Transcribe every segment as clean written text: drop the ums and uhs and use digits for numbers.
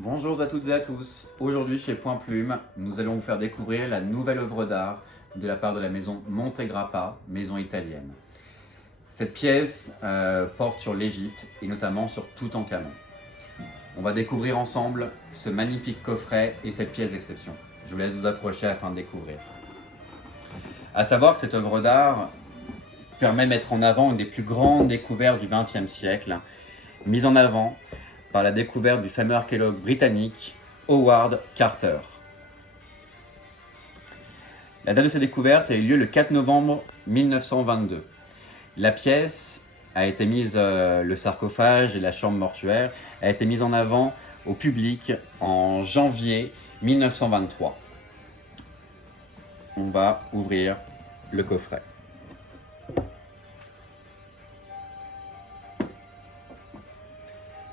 Bonjour à toutes et à tous. Aujourd'hui chez Point Plume, nous allons vous faire découvrir la nouvelle œuvre d'art de la part de la maison Monte Grappa, maison italienne. Cette pièce porte sur l'Égypte et notamment sur Toutankhamon. On va découvrir ensemble ce magnifique coffret et cette pièce d'exception. Je vous laisse vous approcher afin de découvrir. À savoir que cette œuvre d'art permet de mettre en avant une des plus grandes découvertes du XXe siècle, mise en avant par la découverte du fameux archéologue britannique Howard Carter. La date de cette découverte a eu lieu le 4 novembre 1922. La pièce a été mise, le sarcophage et la chambre mortuaire a été mise en avant au public en janvier 1923. On va ouvrir le coffret.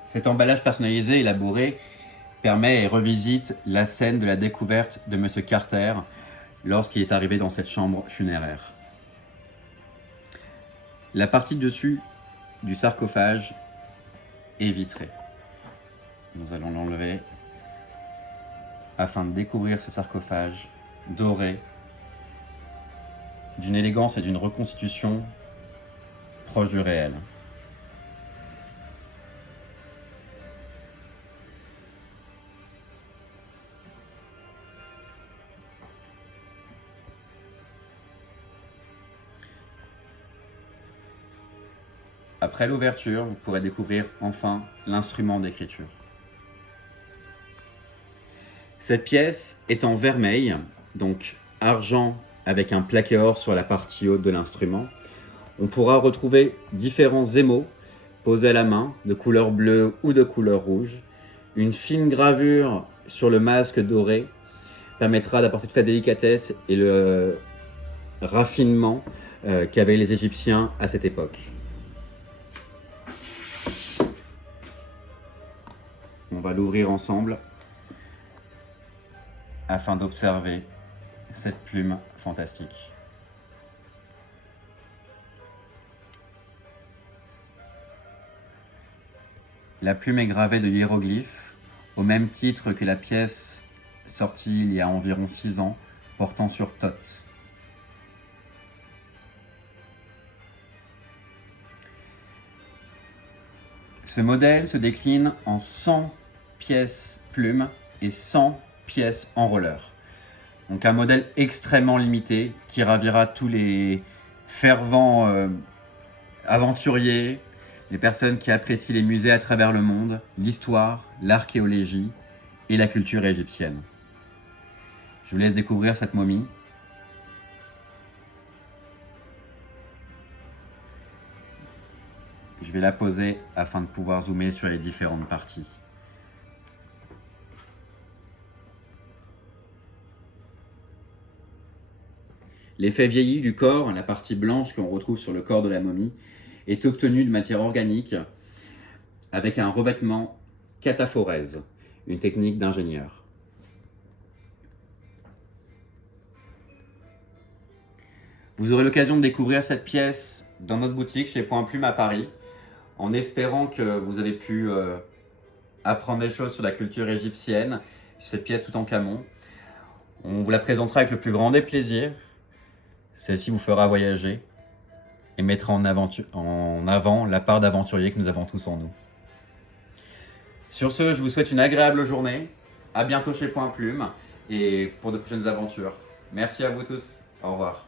Cet emballage personnalisé et élaboré permet et revisite la scène de la découverte de M. Carter lorsqu'il est arrivé dans cette chambre funéraire. La partie dessus du sarcophage est vitrée. Nous allons l'enlever afin de découvrir ce sarcophage doré d'une élégance et d'une reconstitution proche du réel. Après l'ouverture, vous pourrez découvrir enfin l'instrument d'écriture. Cette pièce est en vermeil, donc argent avec un plaqué or sur la partie haute de l'instrument. On pourra retrouver différents émaux posés à la main, de couleur bleue ou de couleur rouge. Une fine gravure sur le masque doré permettra d'apporter toute la délicatesse et le raffinement qu'avaient les Égyptiens à cette époque. On va l'ouvrir ensemble afin d'observer cette plume fantastique. La plume est gravée de hiéroglyphes, au même titre que la pièce sortie il y a environ 6 ans, portant sur Thoth. Ce modèle se décline en 100 pièces plumes et 100 pièces enrolleurs. Donc un modèle extrêmement limité qui ravira tous les fervents aventuriers, les personnes qui apprécient les musées à travers le monde, l'histoire, l'archéologie et la culture égyptienne. Je vous laisse découvrir cette momie. Je vais la poser afin de pouvoir zoomer sur les différentes parties. L'effet vieilli du corps, la partie blanche qu'on retrouve sur le corps de la momie, est obtenu de matière organique avec un revêtement cataphorèse, une technique d'ingénieur. Vous aurez l'occasion de découvrir cette pièce dans notre boutique chez Point Plume à Paris, en espérant que vous avez pu apprendre des choses sur la culture égyptienne, sur cette pièce Toutankhamon. On vous la présentera avec le plus grand des plaisirs. Celle-ci vous fera voyager et mettra en avant la part d'aventurier que nous avons tous en nous. Sur ce, je vous souhaite une agréable journée. À bientôt chez Point Plume et pour de prochaines aventures. Merci à vous tous. Au revoir.